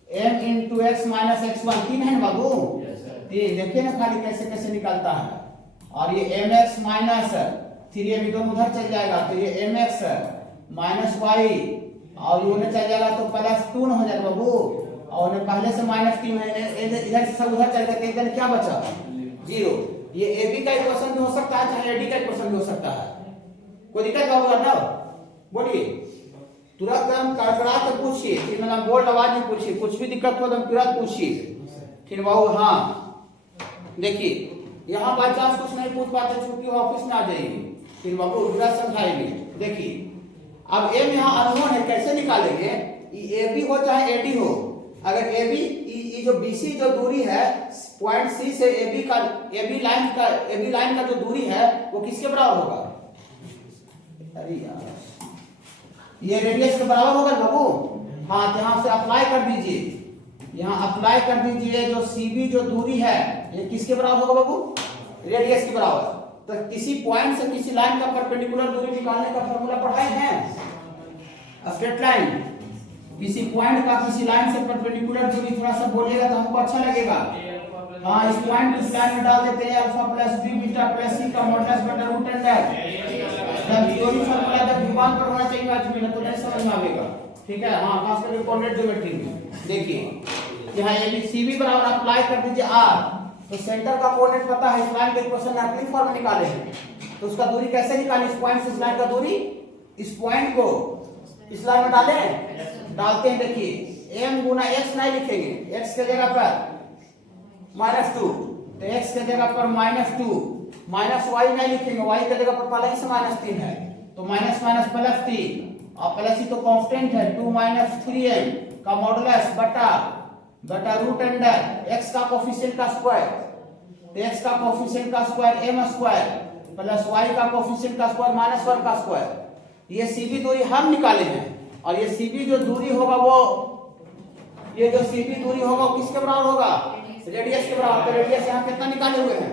m इंटू x - x1 3 है ना बाबू, 3। देखिए ना खाली कैसे कैसे निकलता है। और ये mx माइनस 3 अभी दोनों उधर चल जाएगा, तो ये mx - y और ये उधर चल जाएगा तो +2 हो जाएगा बाबू, और पहले से -3 है, इधर से सब उधर चल जाएगा, इधर क्या बचा 0। ये AB का इक्वेशन भी हो सकता है चाहे AD का इक्वेशन भी हो सकता है। कोई दिक्कत बाबू ना, बोलिए तुरंत हम कड़कड़ा के पूछिए, फिर मतलब बोल्ड आवाज में पूछिए, कुछ भी दिक्कत हो तो तुरंत पूछिए। फिर बाबू हाँ देखिए यहाँ बाई चांस कुछ नहीं पूछ पाते, छुट्टी ऑफिस में आ जाइए, फिर बाबू पूरा समझाएंगे। देखिए अब m यहाँ अननोन है, कैसे निकालेंगे, AB हो चाहे AD हो। अगर AB जो BC जो दूरी है पॉइंट C से AB लाइन का जो दूरी है वो किसके बराबर होगा, अरे यार ये रेडियस के बराबर होगा बाबू। हाँ तो यहाँ से अप्लाई कर दीजिए, यहाँ अप्लाई कर दीजिए। जो CB जो दूरी है ये किसके बराबर होगा बाबू, रेडियस के बराबर। तो किसी पॉइंट से किसी लाइन का परपेंडिकुलर दूरी निकालने का फॉर्मूला पढ़ाए हैं, स्ट्रेट लाइन। किसी पॉइंट का किसी लाइन से परपेंडिकुलर दूरी थोड़ा सा बोलिएगा तो हमको अच्छा लगेगा। हाँ इस पॉइंट इस लाइन में डाल देते हैं alpha plus b beta plus c का मॉडुलस बटा रूट अंडर। जब थ्योरी फॉर्मूला जब जुबान पर होना चाहिए आज में तो नहीं समझ में आएगा, ठीक है। हाँ खास करके कोऑर्डिनेट ज्योमेट्री में देखिए यहाँ ABCB बराबर अप्लाई कर दीजिए R, तो सेंटर का कोऑर्डिनेट पता है, इस लाइन के इक्वेशन में अपनी फॉर्म निकाले हैं, तो उसका दूरी कैसे निकालें? इस पॉइंट से इस लाइन का दूरी, इस पॉइंट को इस लाइन में डालते हैं। देखिए m गुना x नहीं लिखेंगे, x के जगह पर -2, तो x के जगह पर -2, माइनस y नहीं लिखेंगे, y के जगह पर पहले ही से -3 है, तो माइनस माइनस प्लस 3 और प्लस ही तो कांस्टेंट है, 2 - 3m का मॉडुलस बटा रूट अंडर x का कोफिशिएंट का स्क्वायर, तो x का कोफिशिएंट का square m square plus y का कोफिशिएंट का स्क्वायर -1 का स्क्वायर। ये CB दूरी हम निकाले हैं, और ये CB जो दूरी होगा वो, ये जो CB दूरी होगा वो किसके बराबर होगा? रेडियस के बराबर। तो रेडियस यहाँ कितना निकाले हुए हैं?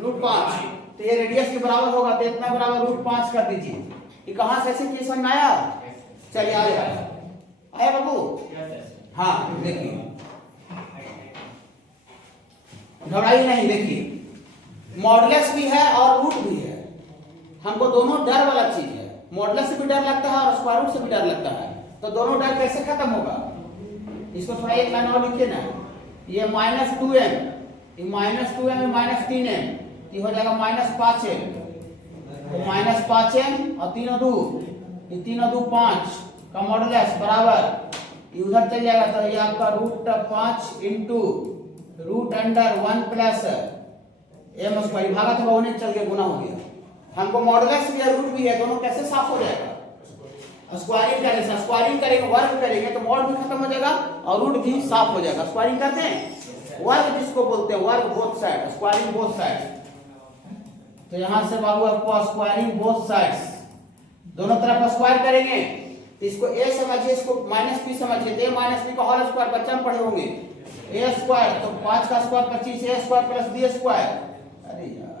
√5, तो ये रेडियस के बराबर होगा, तो इतना बराबर √5 कर दीजिए। ये कहाँ से ऐसे चीज समझ में आया? चलिए आया बाबू? हाँ देखिए, घबराइए नहीं, देखिए मॉडुलस भी है और रूट भी है, हमको दोनों डर वाला चीज है, मॉडुलस से भी डर लगता है और स्क्वायर रूट से भी डर लगता है, तो दोनों डर कैसे खत्म होगा? इसको थोड़ा एक लाइन और लिखिए ना, ये -2m, ये -2m में -3m, ये हो जाएगा -5m, तो -5m और 3 और 2, ये 3 और 2 5 का मॉडुलस बराबर, ये उधर चल जाएगा, तो ये आपका √5 into root under 1 plus m square, भागा था बहुने चल के गुना हो गया। हमको मॉडुलस भी है रूट भी है, दोनों कैसे साफ हो जाएगा? स्क्वायरिंग करेंगे, वर्ग करेंगे तो मॉड भी खत्म हो जाएगा और रूट भी साफ हो जाएगा। स्क्वायरिंग करते हैं, वर्ग जिसको बोलते हैं, वर्ग both side, squaring both side. तो यहां से बाबू आपको स्क्वायरिंग बोथ साइड्स, दोनों तरफ स्क्वायर करेंगे, तो इसको a समझिए, इसको -b समझिए, तो a - b का होल स्क्वायर बच्चा में पढ़े होंगे, a स्क्वायर, तो 5 का square 25, a square plus b square, अरे यार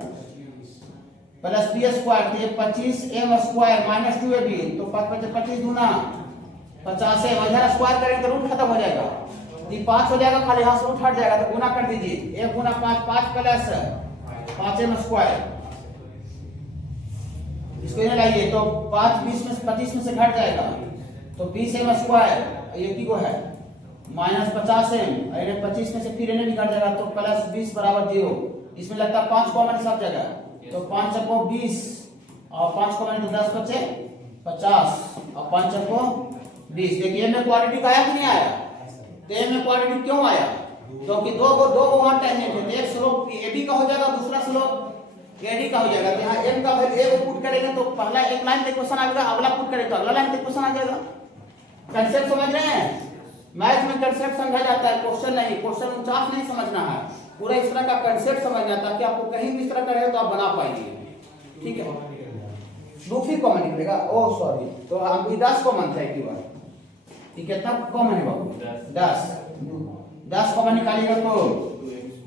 प्लस b स्क्वायर, तो ये 25m स्क्वायर -2ab, तो 25 दूना 50 है, इधर स्क्वायर करेंगे तो रूट खत्म हो जाएगा, ये 5 हो जाएगा, खाली यहाँ से रूट हट जाएगा, तो गुना कर दीजिए, 1 गुना 5, 5 प्लस 5m स्क्वायर, इसको यहाँ लाइए, तो 5 20 में 25 में से घट जाएगा, तो 20m स्क्वायर, ये की को है -50m, अरे 25 में से फिर इन्हें भी घट जाएगा, तो प्लस 20 बराबर 0, इसमें लगता है 5 कॉमन सब जगह, तो 5 को 20 और 5 कॉमन तो 10 बचे 50 और 5 को 20। देखिए में क्वाड्रेटिक आया कि नहीं आया? तो में क्वाड्रेटिक क्यों आया? क्योंकि दो को वहां टेंजेंट है, एक स्लोप AB का हो जाएगा, दूसरा स्लोप AD का हो जाएगा, तो यहाँ m का वैल्यू a को पुट करेंगे तो पहला एक लाइन पे क्वेश्चन आ जाएगा, अगला पुट करें तो अगला लाइन पे क्वेश्चन आ जाएगा। कंसेप्ट समझ रहे हैं? मैथ में कंसेप्ट समझा जाता है, क्वेश्चन नहीं, क्वेश्चन 49 नहीं समझना है, पूरा इस तरह का कंसेप्ट समझना था कि आपको कहीं भी इस तरह का रहे तो आप बना पाएंगे। ठीक है, दूसरी कॉमन निकलेगा, ओह सॉरी, तो हम 10 कॉमन था एक बार, ठीक है, तब कॉमन है बाबू 10 कॉमन निकालिएगा तो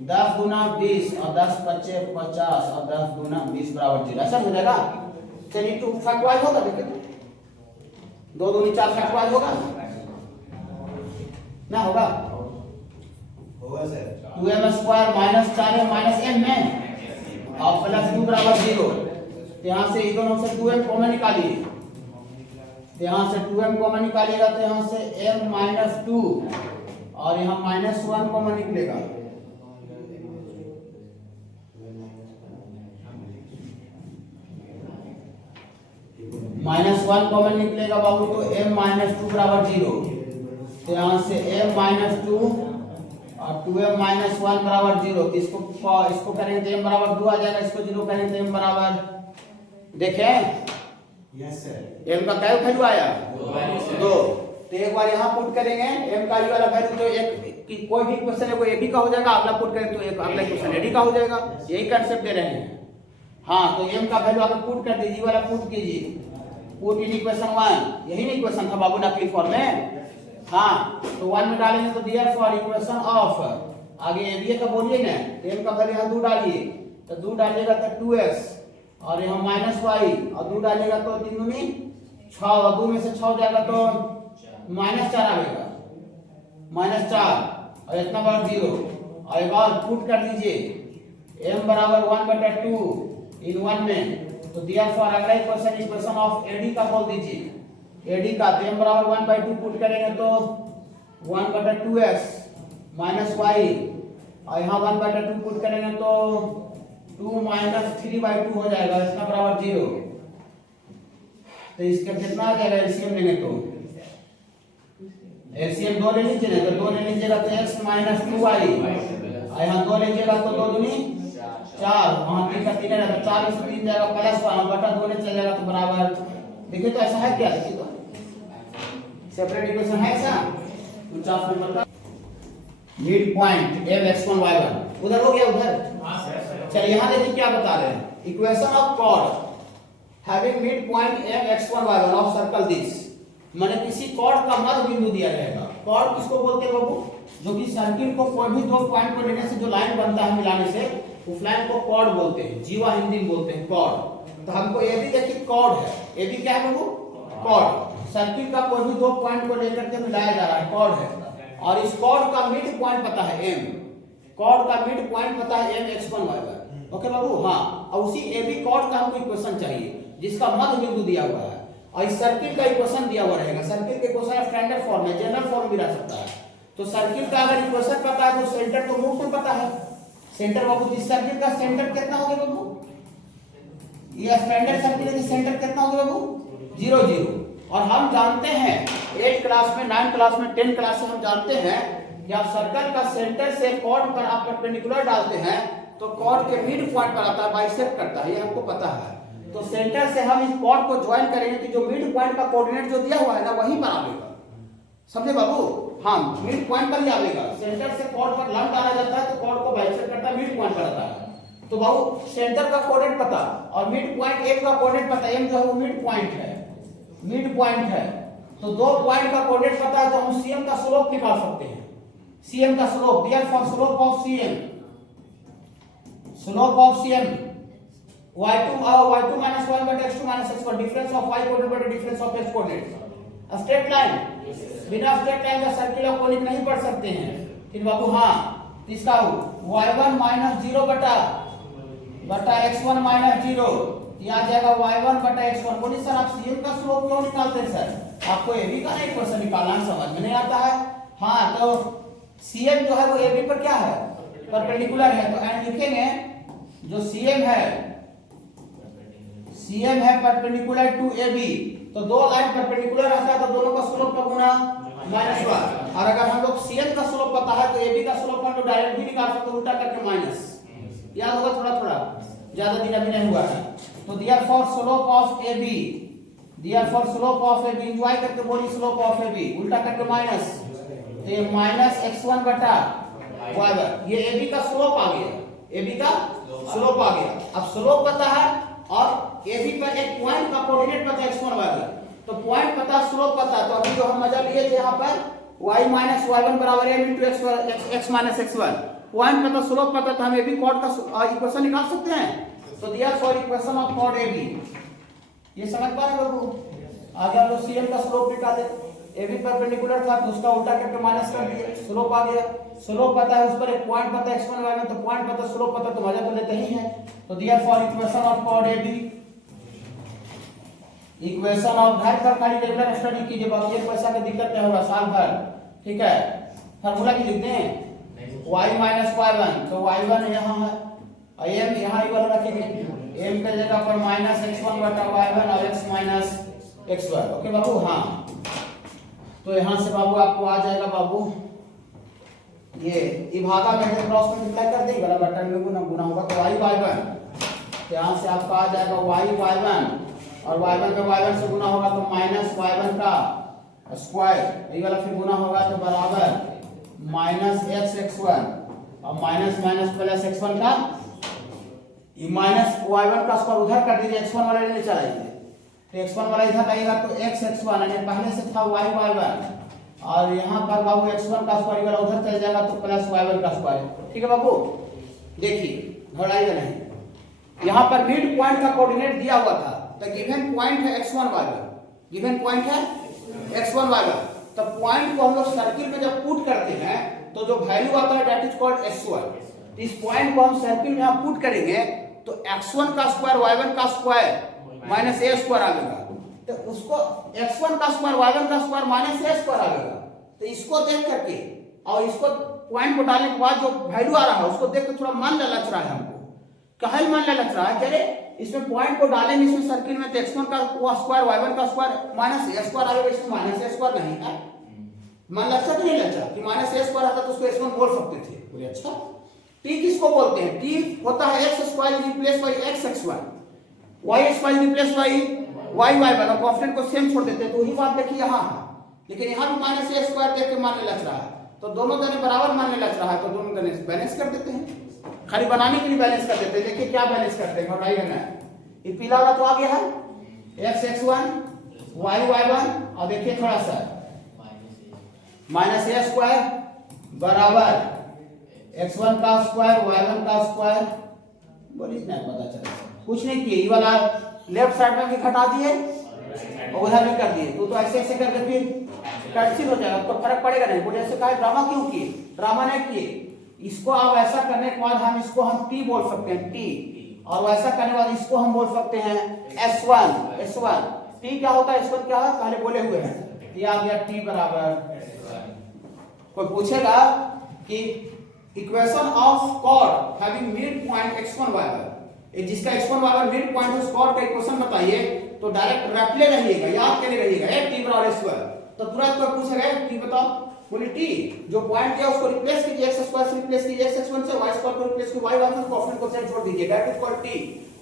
10 गुना 20 और 10 बचे 50 और 10 गुना 20 बराबर 0, ऐसा हो जाएगा। चलिए 2 फैक्टराइज होगा, देखिए 2 दूनी 4 फैक्टराइज होगा ना, होगा sir 2m square -4m -m में और प्लस 2 बराबर 0, यहाँ से दोनों से 2m कॉमन निकालिए, यहाँ से 2m कॉमन निकालिएगा तो यहाँ से m -2 और यहाँ -1 कॉमन निकलेगा, -1 कॉमन निकलेगा बाबू, तो m -2 बराबर 0, तो यहाँ से m -2 और 2m -1 बराबर 0, इसको करेंगे तो m बराबर 2 आ जाएगा, इसको 0 करेंगे तो m बराबर, देखें यस सर, m का क्या वैल्यू आया 2, तो एक बार यहाँ पुट करेंगे m का ये वाला वैल्यू, तो एक कि कोई भी क्वेश्चन है कोई AB का हो जाएगा, अगला पुट करें तो एक अगला क्वेश्चन AD का हो जाएगा, यही कंसेप्ट दे रहे हैं। हाँ, तो m का वैल्यू आप पुट कर दीजिए, वाला पुट कीजिए, पुट इन इक्वेशन 1, यही नहीं क्वेश्चन था बाबू नकली फॉर्म में। हाँ, तो 1 में डालेंगे तो डियर फॉर इक्वेशन ऑफ, आगे AB का बोलिए ना, m का वैल्यू यहाँ 2 डालिए, तो 2 डालिएगा तो 2x और यहाँ -y और 2 डालिएगा तो 3 दूनी 6 और 2 में से 6 जाएगा तो -4 आएगा, -4 और इतना बड़ा 0, और एक बार पुट कर दीजिए m बराबर 1/2 इन 1 में, तो दियर फॉर अगला इक्वेशन ऑफ AD का बोल दीजिए, AD का तो m बराबर 1/2 पुट करेंगे तो 1/2x -y और यहाँ 1/2 पुट करेंगे तो 2 माइनस 3/2 हो जाएगा, इसका बराबर 0। तो इसका कितना आ जाएगा एलसीएम लेंगे तो एलसीएम 2 ले लीजिए ना, तो 2 ले लीजिएगा तो x माइनस 2y, और यहाँ 2 लीजिएगा तो 2 दूनी 4, वहाँ 3 का 3 है तो 4 में से 3 जाएगा प्लस 1 बटा 2 में चल जाएगा तो बराबर। देखिए तो ऐसा है क्या, देखिए तो सेपरेट इक्वेशन है ऐसा 49 नंबर का। मिड पॉइंट m(x1, y1) उधर हो गया उधर। चलिए यहाँ देखिए क्या बता रहे हैं, equation of chord having mid point m(x1, y1) of circle this, माने किसी कॉर्ड का मध्य बिंदु दिया जाएगा। कॉर्ड किसको बोलते हैं बाबू, जो कि सर्किल को कोई भी 2 पॉइंट पर लेने से जो लाइन बनता है मिलाने से, उस लाइन को कॉर्ड बोलते हैं, जीवा हिंदी में बोलते हैं कॉर्ड। तो हमको ये भी देखिए कॉर्ड है, ये भी क्या है बाबू, कॉर्ड। सर्किल का कोई भी 2 पॉइंट को लेकर के मिलाया जा रहा है, कॉर्ड है। और इस कॉर्ड का मिड पॉइंट पता है m, कॉर्ड का मिड पॉइंट पता है m(x1, y1). ओके बाबू, हाँ। और उसी AB कॉर्ड का हमको इक्वेशन चाहिए जिसका मध्य बिंदु दिया हुआ है, और इस सर्किल का इक्वेशन दिया हुआ रहेगा। सर्किल के इक्वेशन स्टैंडर्ड फॉर्म में, जनरल फॉर्म भी रह सकता है। तो सर्किल का अगर इक्वेशन पता है तो सेंटर तो मुफ्त में पता है। सेंटर बाबू, इस सर्किल का सेंटर कितना हो गया बाबू, ये स्टैंडर्ड सर्किल का सेंटर कितना हो गया बाबू, 0 0। और हम जानते हैं 8 क्लास में, 9 क्लास में, 10 क्लास में हम जानते हैं कि आप सर्कल का सेंटर से कॉर्ड पर आप परपेंडिकुलर डालते हैं तो कॉर्ड के मिड पॉइंट पर आता है, बाइसेक्ट करता है, ये हमको पता है। तो सेंटर से हम इस कॉर्ड को ज्वाइन करेंगे कि जो मिड पॉइंट का कोऑर्डिनेट जो दिया हुआ है ना वहीं पर आएगा, समझे बाबू। हाँ, मिड पॉइंट पर ही आएगा। सेंटर से कॉर्ड पर लंब डाला जाता है तो कॉर्ड को बाइसेक्ट करता है, मिड पॉइंट पर आता है। तो बाबू सेंटर का कोऑर्डिनेट पता और मिड पॉइंट एक का कोऑर्डिनेट पता, m जो है वो मिड पॉइंट है, मिड पॉइंट है। तो 2 पॉइंट का कोऑर्डिनेट पता है तो हम cm का स्लोप निकाल सकते हैं। cm का slope, therefore slope of cm, slope of cm y2 minus 1 बटा x2 minus x1, difference of y coordinate बटा difference of x coordinate. Straight line, बिना स्ट्रेट लाइन का सर्कुलर कोनिक नहीं पढ़ सकते हैं। फिर बाबू हाँ, इसका y1 माइनस 0 बटा x1 माइनस 0, यहाँ जाएगा y1 बटा x1। बोलिए सर आप cm का स्लोप क्यों निकालते हैं सर, आपको AB का नहीं क्वेश्चन निकालना समझ में नहीं आता है। हाँ, तो cm जो है वो AB पर क्या है, परपेंडिकुलर है। तो एंड लिखेंगे जो cm है परपेंडिकुलर टू AB, तो 2 लाइन परपेंडिकुलर रहता है तो दोनों का स्लोप का गुना -1। और अगर हम लोग cm का स्लोप पता है तो AB का स्लोप हम लोग डायरेक्ट भी निकाल सकते हैं, उल्टा करके माइनस। याद होगा थोड़ा थोड़ा, ज्यादा दिन अभी नहीं हुआ है। तो therefore slope of AB, therefore slope of AB, enjoy करके बोली स्लोप ऑफ AB, उल्टा करके माइनस, तो ये माइनस x1 बटा y1, ये AB का स्लोप आ गया, AB का स्लोप आ गया। अब स्लोप पता है और AB पर एक पॉइंट का कोऑर्डिनेट पता है x1 y1, तो पॉइंट पता, स्लोप पता। तो अभी जो हम मजा लिए थे यहाँ पर y माइनस y1 बराबर m into x minus x1, point पता, स्लोप पता, तो हम AB कॉर्ड का इक्वेशन निकाल सकते हैं। तो therefore equation of chord AB, ये समझ पा रहे हो बाबू। आगे हम लोग cm का स्लोप निकाले, AB परपेंडिकुलर था तो उसका उल्टा करके माइनस कर दिया, स्लोप आ गया। स्लोप पता है, उस पर एक पॉइंट पता है x1 y1, तो पॉइंट पता, स्लोप पता, तो मजा तो लेते ही है। तो therefore equation of chord AB, equation of घर पर खाली रेगुलर स्टडी कीजिए, बाकी एक पैसा की दिक्कत नहीं होगा साल भर, ठीक है। फार्मूला की लिखते हैं y माइनस y1, तो y1 यहाँ है और m यहाँ ही वाला रखेंगे, m के जगह पर माइनस x1 बटा y1 और x माइनस x1। ओके बाबू, हाँ। तो यहाँ से बाबू आपको आ जाएगा बाबू ये भागा में क्रॉस मल्टीप्लाई कर देंगे, वाला बटन में गुना होगा तो y y1, तो यहाँ से आपका आ जाएगा y y1 और y1 का y1 से गुना होगा तो माइनस y1 का स्क्वायर, ये वाला फिर गुना होगा तो बराबर माइनस x(x1) और माइनस माइनस प्लस x1 का, ये माइनस y1 का स्क्वायर उधर कर दीजिए, x1 वाला लेने चलाइए, तो x1 वाला इधर आएगा तो x(x1) यानी पहले से था y y1 और यहाँ पर बाबू x1 का स्क्वायर वाला उधर चल जाएगा तो प्लस y1 का स्क्वायर। ठीक है बाबू, देखिए घबराइएगा नहीं, यहाँ पर मिड पॉइंट का कोऑर्डिनेट दिया हुआ था, तो गिवन पॉइंट है x1 y1, गिवन पॉइंट है x1 y1। तो पॉइंट को हम लोग सर्किल में जब पुट करते हैं तो जो वैल्यू आता है दैट इज कॉल्ड s1। इस पॉइंट को हम सर्किल में यहाँ पुट करेंगे तो x1 का स्क्वायर y1 का स्क्वायर माइनस a स्क्वायर आएगा, तो उसको x1 का स्क्वायर y1 का स्क्वायर माइनस a स्क्वायर आएगा। तो इसको देख करके और इसको पॉइंट को डालने के बाद जो वैल्यू आ रहा है उसको देख के थोड़ा मन ललच रहा है हमको। कहे मन ललच रहा है कि अरे इसमें पॉइंट को डालेंगे इसमें सर्किल में तो x1 का स्क्वायर y1 का स्क्वायर माइनस a स्क्वायर आएगा, इसमें माइनस a स्क्वायर नहीं है। मन लच्चा कि नहीं लच्चा कि माइनस a स्क्वायर आता तो उसको x1 बोल सकते थे। बोले अच्छा t किसको बोलते हैं? t होता है x square replace by x x1, y square replace by y y1 और कांस्टेंट को सेम छोड़ देते हैं। तो वही बात देखिए यहाँ है, लेकिन यहाँ भी माइनस a स्क्वायर देख के मानने लग रहा है, तो दोनों जने बराबर मानने लग रहा है, तो दोनों जने बैलेंस कर देते हैं। खाली बनाने के लिए बैलेंस कर देते हैं। देखिए क्या बैलेंस करते हैं, घबराइए ना। ये पीला वाला तो आ गया है x x1 y y1 और देखिए थोड़ा सा माइनस a स्क्वायर बराबर x1 का स्क्वायर y1 का स्क्वायर। बोलिए ना पता चला कुछ नहीं किए, ये वाला लेफ्ट साइड में भी घटा दिए और उधर भी कर दिए, तो ऐसे ऐसे करके फिर कैंसिल हो जाएगा, तो फर्क पड़ेगा नहीं। बोले ऐसे कहा ड्रामा क्यों किए? ड्रामा नहीं किए। इसको आप ऐसा करने के बाद हम इसको हम t बोल सकते हैं t, और वैसा करने के बाद इसको हम बोल सकते हैं s1 s1। t क्या होता है, s1 क्या है पहले बोले हुए हैं, ये आ गया t बराबर। कोई पूछेगा कि equation of chord having mid point x1 y1, जिसका x1 y1 मिड पॉइंट उस कॉर्ड का इक्वेशन बताइए, तो डायरेक्ट रट ले रहिएगा, याद करके रहिएगा t बराबर s1। तो तुरंत कोई पूछेगा t बताओ, बोले t जो पॉइंट दिया उसको रिप्लेस कीजिए, x स्क्वायर से रिप्लेस कीजिए, x x1 से y स्क्वायर को रिप्लेस कीजिए, y1 से कांस्टेंट को सेम छोड़ दीजिए, दैट इज कॉल्ड t।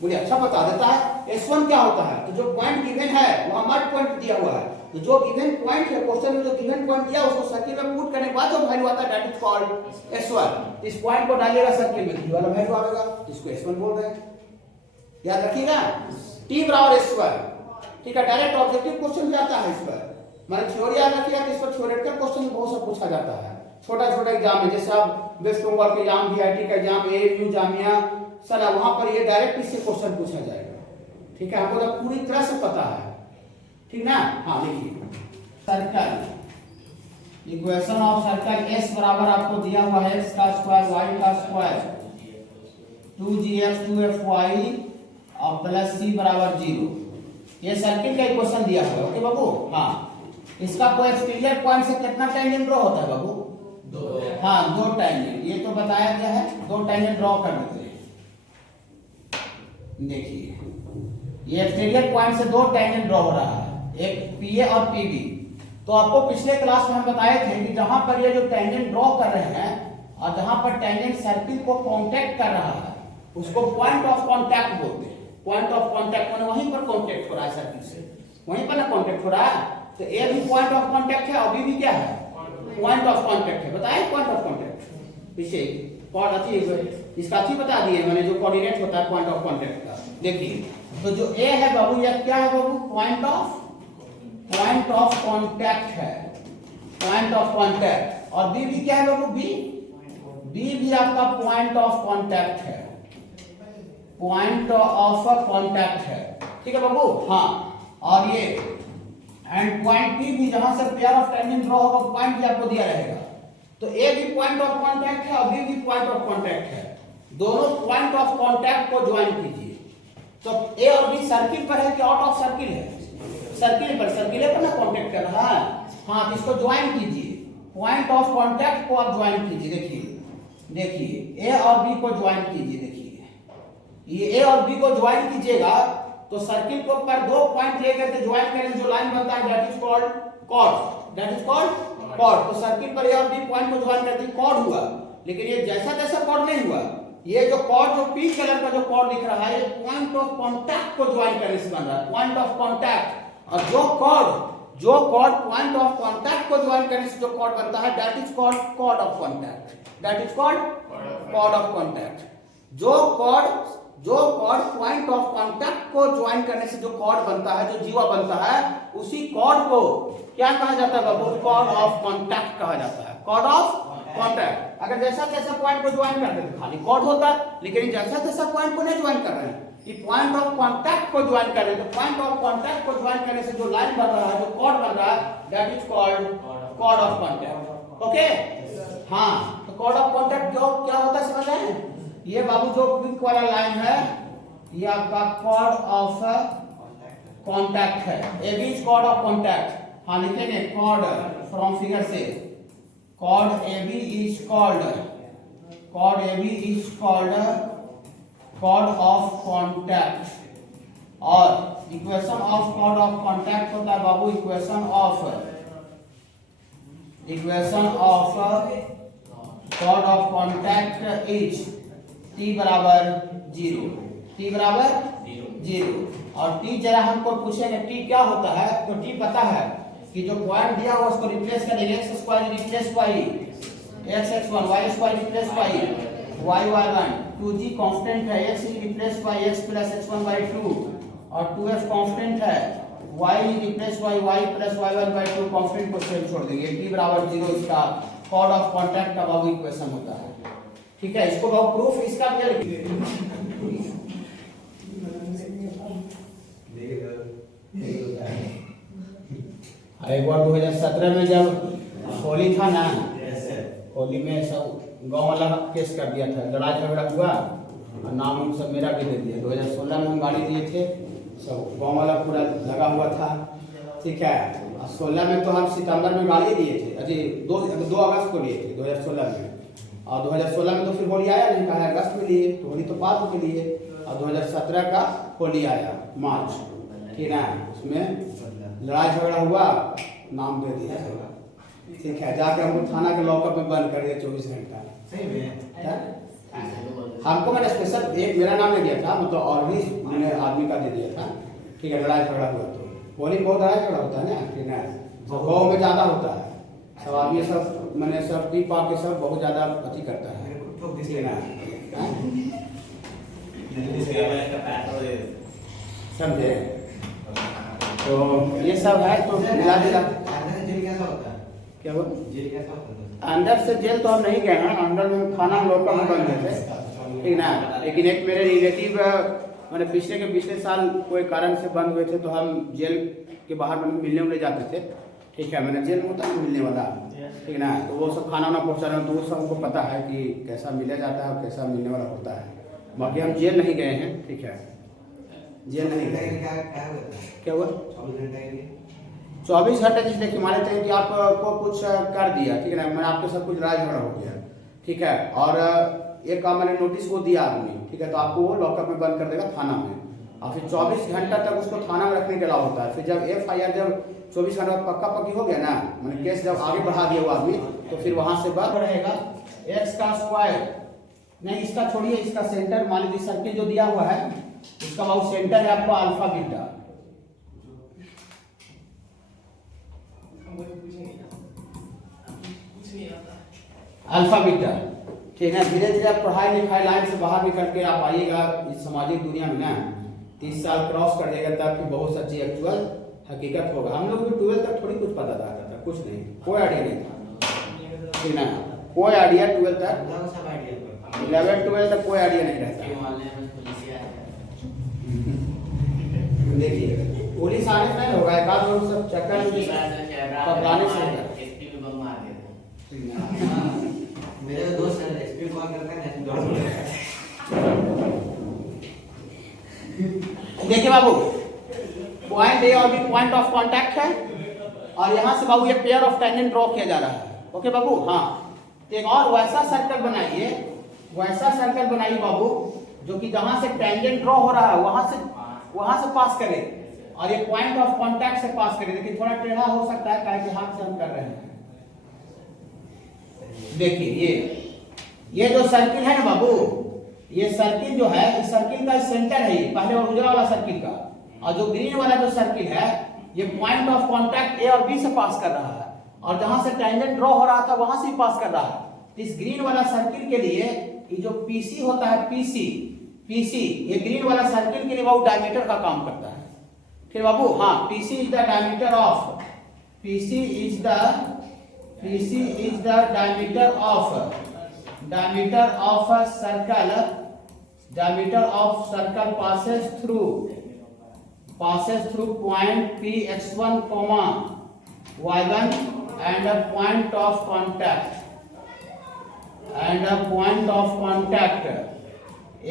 बोले अच्छा बता देता है। s1 क्या होता है, तो जो पॉइंट गिवन है वहां मड पॉइंट दिया हुआ है, तो जो गिवन पॉइंट है क्वेश्चन में जो गिवन पॉइंट दिया उसको सर्किल में पुट करने के बाद जो वैल्यू आता है दैट इज कॉल्ड s1। इस पॉइंट को डालिएगा सर्किल में, ये वाला वैल्यू आएगा, इसको s1 बोल रहे हैं, याद रखिएगा t बराबर s1। ठीक है, डायरेक्ट ऑब्जेक्टिव क्वेश्चन जाता है इस पर, माने थ्योरी याद रखिएगा कि इस पर थ्योरेटिकल क्वेश्चन बहुत सा पूछा जाता है छोटा छोटा एग्जाम में, जैसे आप वेस्ट बंगाल के एग्जाम, वीआईटी का एग्जाम, एएमयू जामिया साला, वहां पर ये डायरेक्ट इससे क्वेश्चन पूछा जाएगा। ठीक है, हमको तो पूरी तरह से पता है, ठीक ना। हाँ लिखिए circle, equation of circle s बराबर आपको दिया हुआ है x का स्क्वायर y का स्क्वायर 2gx 2fy और प्लस c बराबर 0। ये सर्किल का इक्वेशन दिया हुआ है। ओके बाबू, हाँ इसका कोई एक्सटीरियर पॉइंट से कितना टेंजेंट ड्रॉ होता है बाबू? 2। हाँ 2 टेंजेंट, ये तो बताया गया है, 2 टेंजेंट ड्रॉ कर देते हैं। देखिए ये एक्सटीरियर पॉइंट से 2 टेंजेंट ड्रॉ हो रहा है, एक पीए और पीबी। तो आपको पिछले क्लास में हम बताए थे कि जहां पर ये जो टेंजेंट ड्रॉ कर रहे हैं और जहां पर टेंजेंट सर्किल को कांटेक्ट कर रहा है उसको पॉइंट ऑफ कांटेक्ट बोलते हैं। पॉइंट ऑफ कांटेक्ट माने वहीं पर कांटेक्ट हो रहा है सर्किल से, वहीं पर ना कांटेक्ट हो रहा है, तो ए भी पॉइंट ऑफ कांटेक्ट है और बी भी क्या है, पॉइंट ऑफ कांटेक्ट है। बताइए पॉइंट ऑफ कांटेक्ट पीछे पॉइंट अथी इसका अथी बता दिए, माने जो कोऑर्डिनेट होता है पॉइंट ऑफ कांटेक्ट का। देखिए तो जो ए है बाबू, ये क्या है बाबू, पॉइंट ऑफ कांटेक्ट है, पॉइंट ऑफ कांटेक्ट। और बी भी क्या है बाबू, बी भी आपका पॉइंट ऑफ कांटेक्ट है, पॉइंट ऑफ कांटेक्ट है। ठीक है बाबू, हाँ। और ये एंड पॉइंट पी भी जहां से पेयर ऑफ टेंजेंट ड्रॉ होगा पॉइंट भी आपको दिया रहेगा। तो ए भी पॉइंट ऑफ कांटेक्ट है और बी भी पॉइंट ऑफ कांटेक्ट है, दोनों पॉइंट ऑफ कांटेक्ट को ज्वाइन कीजिए। तो ए और बी सर्किल पर है कि आउट ऑफ सर्किल है, सर्किल पर, सर्किल पर ना कांटेक्ट कर रहा है। हाँ, इसको ज्वाइन कीजिए, पॉइंट ऑफ कांटेक्ट को आप ज्वाइन कीजिए। देखिए ए और बी को ज्वाइन कीजिए। देखिए ये ए और बी को ज्वाइन कीजिएगा तो सर्किल को पर 2 पॉइंट लेकर के ज्वाइन करें, जो लाइन बनता है that is called chord, that is called chord. तो सर्किल पर ए और बी पॉइंट को ज्वाइन करते कॉर्ड हुआ, लेकिन ये जैसा जैसा कॉर्ड नहीं हुआ, ये जो कॉर्ड जो पीच कलर का जो कॉर्ड दिख रहा है ये पॉइंट ऑफ कांटेक्ट को ज्वाइन करने से बन रहा है, पॉइंट ऑफ कांटेक्ट। और जो कॉर्ड पॉइंट ऑफ कांटेक्ट को ज्वाइन करने से जो कॉर्ड बनता है that is called chord of contact, that is called chord of contact. जो कॉर्ड पॉइंट ऑफ कांटेक्ट को ज्वाइन करने से जो कॉर्ड बनता है, जो जीवा बनता है, उसी कॉर्ड को क्या कहा जाता है बाबू, कॉर्ड ऑफ कांटेक्ट कहा जाता है, कॉर्ड ऑफ कांटेक्ट। अगर जैसा जैसा पॉइंट को ज्वाइन कर देते खाली कॉर्ड होता, लेकिन जैसा जैसा पॉइंट को नहीं ज्वाइन कर रहे हैं, ये पॉइंट ऑफ कांटेक्ट को ज्वाइन कर रहे हैं, तो पॉइंट ऑफ कांटेक्ट को ज्वाइन करने से जो लाइन बन रहा है, जो कॉर्ड बन रहा है, that is called chord of contact. Okay, हाँ। तो कॉर्ड ऑफ कांटेक्ट जो क्या होता है समझ रहे हैं? ये बाबू जो पिंक वाला लाइन है ये आपका कॉर्ड ऑफ कांटेक्ट है, A B is chord of contact. हाँ लिखेंगे कॉर्ड फ्रॉम फिगर से, chord AB is called chord of contact, और equation of chord of contact होता है बाबू equation of chord of contact is t बराबर 0, t बराबर 0। और t जरा हमको पूछेंगे t क्या होता है, तो t पता है कि जो पॉइंट दिया हुआ उसको रिप्लेस करेंगे, x square replace by x x1, y square replace by y y1, 2g constant है, x replace by x plus x1 by 2, और 2f कांस्टेंट है, y replace by y plus y1 by 2 constant को सेम छोड़ देंगे, t बराबर 0 इसका कॉर्ड ऑफ कांटेक्ट का बाबू इक्वेशन होता है। ठीक है, इसको बाबू प्रूफ इसका क्या लिखेंगे, एक बार 2017 में जब होली था ना, होली में सब गांव वाला केस कर दिया था, लड़ाई झगड़ा हुआ और नाम उन सब मेरा भी दे दिया। 2016 में हम गाड़ी दिए थे, सब गांव वाला पूरा लगा हुआ था। ठीक है, और 16 में तो हम सितंबर में गाड़ी दिए थे, अजी 2 अगस्त को लिए थे 2016 में, और 2016 में तो फिर होली आया नहीं, कहा अगस्त में लिए, तो होली तो बाद में लिए, और 2017 का होली आया मार्च। ठीक है, उसमें लड़ाई झगड़ा हुआ, नाम दे दिया। ठीक है, जाके हमको थाना के लॉकअप में बंद कर दिया 24 घंटा। सही में हमको मैंने स्पेशल एक मेरा नाम नहीं दिया था, मतलब और भी मैंने आदमी का दे दिया था। ठीक है, लड़ाई झगड़ा हुआ तो होली बहुत लड़ाई झगड़ा होता है ना, ठीक है, गाँव में ज़्यादा होता है, सब आदमी सब मैंने सब पी पा के सब बहुत ज़्यादा अति करता है। समझे, तो ये सब है, तो मिला जुला जेल कैसा होता है, क्या हुआ, जेल कैसा होता है? अंदर से जेल तो हम नहीं गए हैं, अंदर में खाना लौटा में बंद थे, ठीक ना। लेकिन एक मेरे रिलेटिव मैंने पिछले साल कोई कारण से बंद हुए थे, तो हम जेल के बाहर मिलने उलने जाते थे। ठीक है, मैंने जेल में होता है मिलने वाला, ठीक ना, तो वो सब खाना वाना पहुँचा रहे, तो वो सब हमको पता है कि कैसा मिला जाता है और कैसा मिलने वाला होता है। बाकी हम जेल नहीं गए हैं। ठीक है, जेल नहीं गए। क्या हुआ, 24 घंटे जिसने कि माने थे कि आपको कुछ कर दिया, ठीक है ना, मैंने आपके साथ कुछ लड़ाई झगड़ा हो गया, ठीक है, और एक काम मैंने नोटिस वो दिया आदमी, ठीक है, तो आपको वो लॉकअप में बंद कर देगा थाना में, और फिर 24 घंटा तक उसको थाना में रखने के अलावा होता है। फिर जब FIR जब 24 घंटा पक्का पक्की हो गया ना, मैंने केस जब आगे बढ़ा दिया वो आदमी, तो फिर वहां से बात रहेगा x का स्क्वायर, नहीं इसका छोड़िए, इसका सेंटर मान लीजिए सर्किल जो दिया हुआ है, इसका वो सेंटर है आपको अल्फा बीटा, अल्फा बीटा। ठीक है, धीरे धीरे आप पढ़ाई लिखाई लाइन से बाहर निकल के आप आइएगा इस सामाजिक दुनिया में ना, 30 साल क्रॉस कर जाएगा तब फिर बहुत सच्ची एक्चुअल हकीकत होगा। हम लोग भी 12 तक थोड़ी कुछ पता था, कुछ नहीं, कोई आइडिया नहीं था, ठीक ना, कोई आइडिया 12 तक, 11-12 तक कोई आइडिया नहीं रहता। देखिए पुलिस आने से नहीं होगा, एक आध लोग सब चक्कर पकड़ाने से होगा। मेरे दोस्त है एसपी कॉल करता है, देखिए बाबू, पॉइंट ए और बी पॉइंट ऑफ कांटेक्ट है, और यहाँ से बाबू ये पेयर ऑफ टेंजेंट ड्रॉ किया जा रहा है। ओके बाबू, हाँ, एक और वैसा सर्कल बनाइए, वैसा सर्कल बनाइए बाबू, जो कि जहां से टेंजेंट ड्रॉ हो रहा है वहां से पास करे, और ये पॉइंट ऑफ कांटेक्ट से पास करे। लेकिन थोड़ा टेढ़ा हो सकता है, काहे कि हाथ से हम कर रहे हैं। देखिए ये जो सर्किल है ना बाबू, ये सर्किल जो है, इस सर्किल का सेंटर है, ये पहले उजला वाला सर्किल का, और जो ग्रीन वाला जो सर्किल है, ये पॉइंट ऑफ कांटेक्ट ए और बी से पास कर रहा है, और जहां से टेंजेंट ड्रॉ हो रहा था वहां से पास कर रहा है। इस ग्रीन वाला सर्किल के लिए ये जो PC होता है, PC ये ग्रीन वाला सर्किल के लिए वो डायमीटर का काम करता है। ठीक बाबू, हाँ, PC is the diameter of, PC is the diameter of a circle, diameter of circle passes through point P(x1, y1) and a point of contact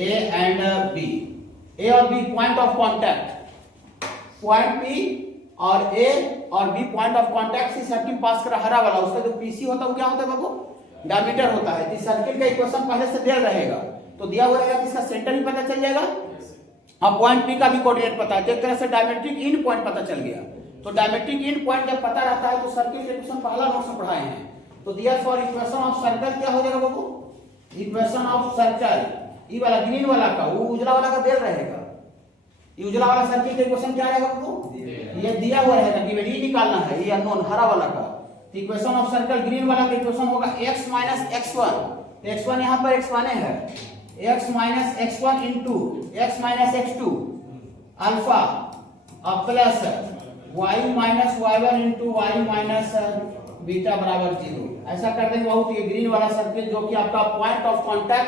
A and B, A और B point of contact, point P और ए और बी पॉइंट ऑफ कांटेक्ट से सर्किल पास कर हरा वाला, उसका जो पीसी होता है वो क्या होता है बाबू, डायमीटर होता है। तो सर्किल का इक्वेशन पहले से दिया रहेगा, तो दिया हुआ रहेगा कि इसका सेंटर ही पता चल जाएगा, अब पॉइंट पी का भी कोऑर्डिनेट पता है, तो एक तरह से डायमेट्रिक इन पॉइंट पता चल गया। तो डायमेट्रिक इन पॉइंट जब पता रहता है तो सर्किल के इक्वेशन पहला नोट्स में पढ़ाए हैं। तो दिया फॉर इक्वेशन ऑफ सर्कल क्या हो जाएगा बाबू, इक्वेशन ऑफ सर्कल, ई वाला ग्रीन वाला का वो उजला वाला का बेल रहेगा, ये उजला वाला सर्किल का इक्वेशन क्या रहेगा बाबू, ये दिया हुआ रहेगा कि ये निकालना है, ये अननोन हरा वाला का। तो इक्वेशन ऑफ सर्कल ग्रीन वाला का इक्वेशन होगा x माइनस x1, तो x1 यहाँ पर x1 है, x minus x1 into x minus x2 alpha और plus y minus y1 into y minus beta बराबर 0। ऐसा कर देंगे बहुत, ये ग्रीन वाला सर्किल जो कि आपका पॉइंट ऑफ कांटेक्ट